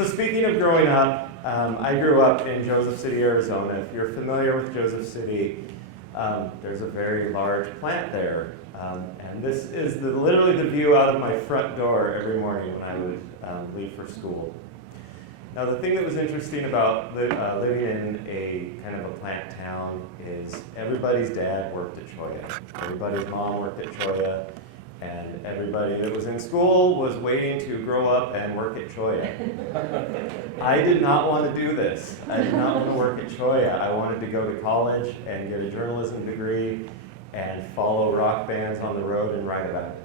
So speaking of growing up, I grew up in Joseph City, Arizona. If you're familiar with Joseph City, there's a very large plant there. And this is literally the view out of my front door every morning when I would leave for school. Now the thing that was interesting about living in a kind of a plant town is everybody's dad worked at Cholla. Everybody's mom worked at Cholla. And everybody that was in school was waiting to grow up and work at Cholla. I did not want to do this. I did not want to work at Cholla. I wanted to go to college and get a journalism degree and follow rock bands on the road and write about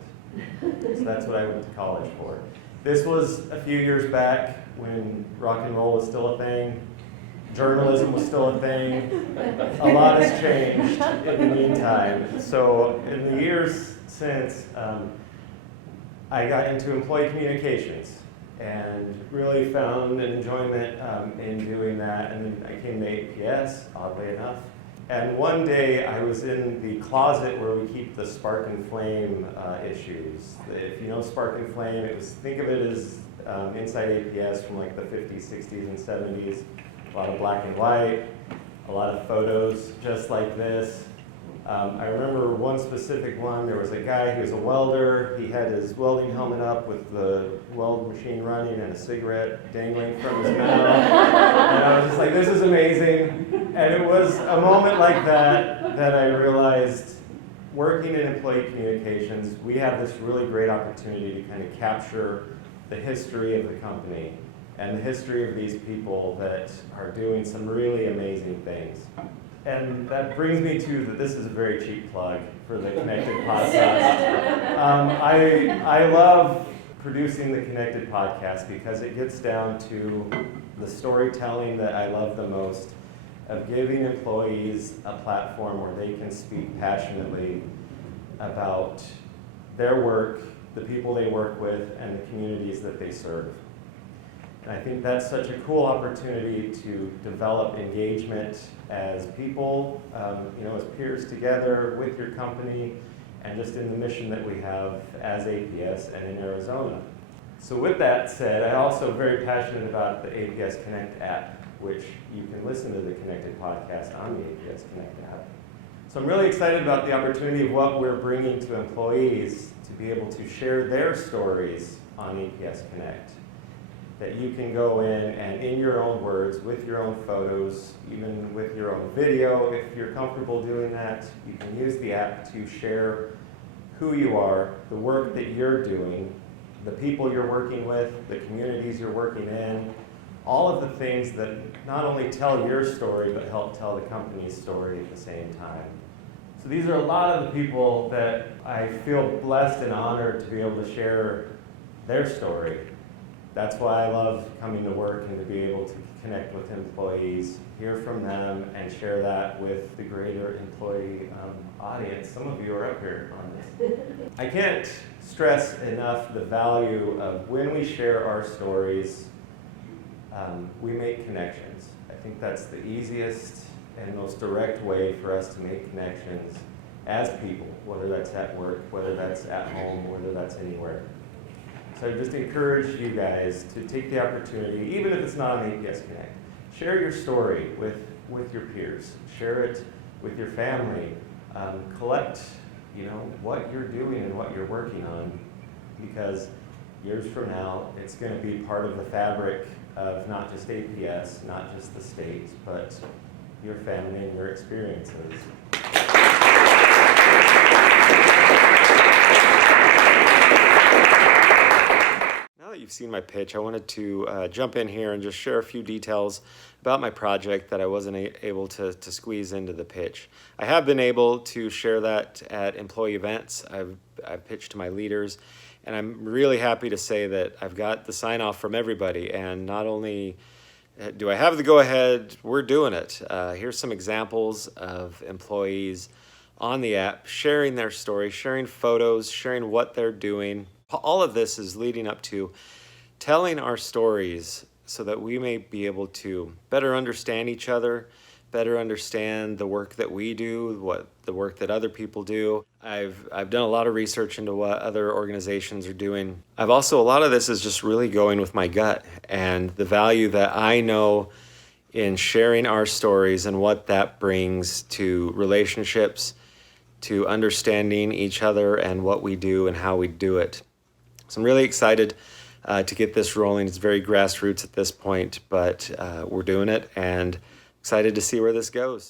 it. So that's what I went to college for. This was a few years back when rock and roll was still a thing. Journalism was still a thing. A lot has changed in the meantime. So in the years since, I got into employee communications and really found an enjoyment in doing that. And then I came to APS, oddly enough. And one day I was in the closet where we keep the Spark and Flame issues. If you know Spark and Flame, think of it as inside APS from like the 50s, 60s, and 70s. A lot of black and white, a lot of photos just like this. I remember one specific one. There was a guy who was a welder. He had his welding helmet up with the weld machine running and a cigarette dangling from his mouth. And I was just like, this is amazing. And it was a moment like that that I realized working in employee communications, we have this really great opportunity to kind of capture the history of the company and the history of these people that are doing some really amazing things. And that brings me to that this is a very cheap plug for the Connected podcast. I love producing the Connected podcast because it gets down to the storytelling that I love the most, of giving employees a platform where they can speak passionately about their work, the people they work with, and the communities that they serve. And I think that's such a cool opportunity to develop engagement as people, as peers together with your company, and just in the mission that we have as APS and in Arizona. So with that said, I'm also very passionate about the APS Connect app, which you can listen to the Connected podcast on the APS Connect app. So I'm really excited about the opportunity of what we're bringing to employees to be able to share their stories on APS Connect. That you can go in your own words, with your own photos, even with your own video. If you're comfortable doing that, you can use the app to share who you are, the work that you're doing, the people you're working with, the communities you're working in, all of the things that not only tell your story, but help tell the company's story at the same time. So these are a lot of the people that I feel blessed and honored to be able to share their story. That's why I love coming to work and to be able to connect with employees, hear from them, and share that with the greater employee audience. Some of you are up here on this. I can't stress enough the value of when we share our stories, we make connections. I think that's the easiest and most direct way for us to make connections as people, whether that's at work, whether that's at home, whether that's anywhere. So I just encourage you guys to take the opportunity, even if it's not on APS Connect, share your story with your peers, share it with your family, collect what you're doing and what you're working on, because years from now, it's going to be part of the fabric of not just APS, not just the state, but your family and your experiences. You've seen my pitch. I wanted to jump in here and just share a few details about my project that I wasn't able to squeeze into the pitch. I have been able to share that at employee events. I've pitched to my leaders, and I'm really happy to say that I've got the sign-off from everybody. And not only do I have the go-ahead, we're doing it. Here's some examples of employees on the app sharing their story, sharing photos, sharing what they're doing. All of this is leading up to telling our stories so that we may be able to better understand each other, better understand the work that we do, what the work that other people do. I've done a lot of research into what other organizations are doing. A lot of this is just really going with my gut and the value that I know in sharing our stories and what that brings to relationships, to understanding each other and what we do and how we do it. So I'm really excited to get this rolling. It's very grassroots at this point, but we're doing it and excited to see where this goes.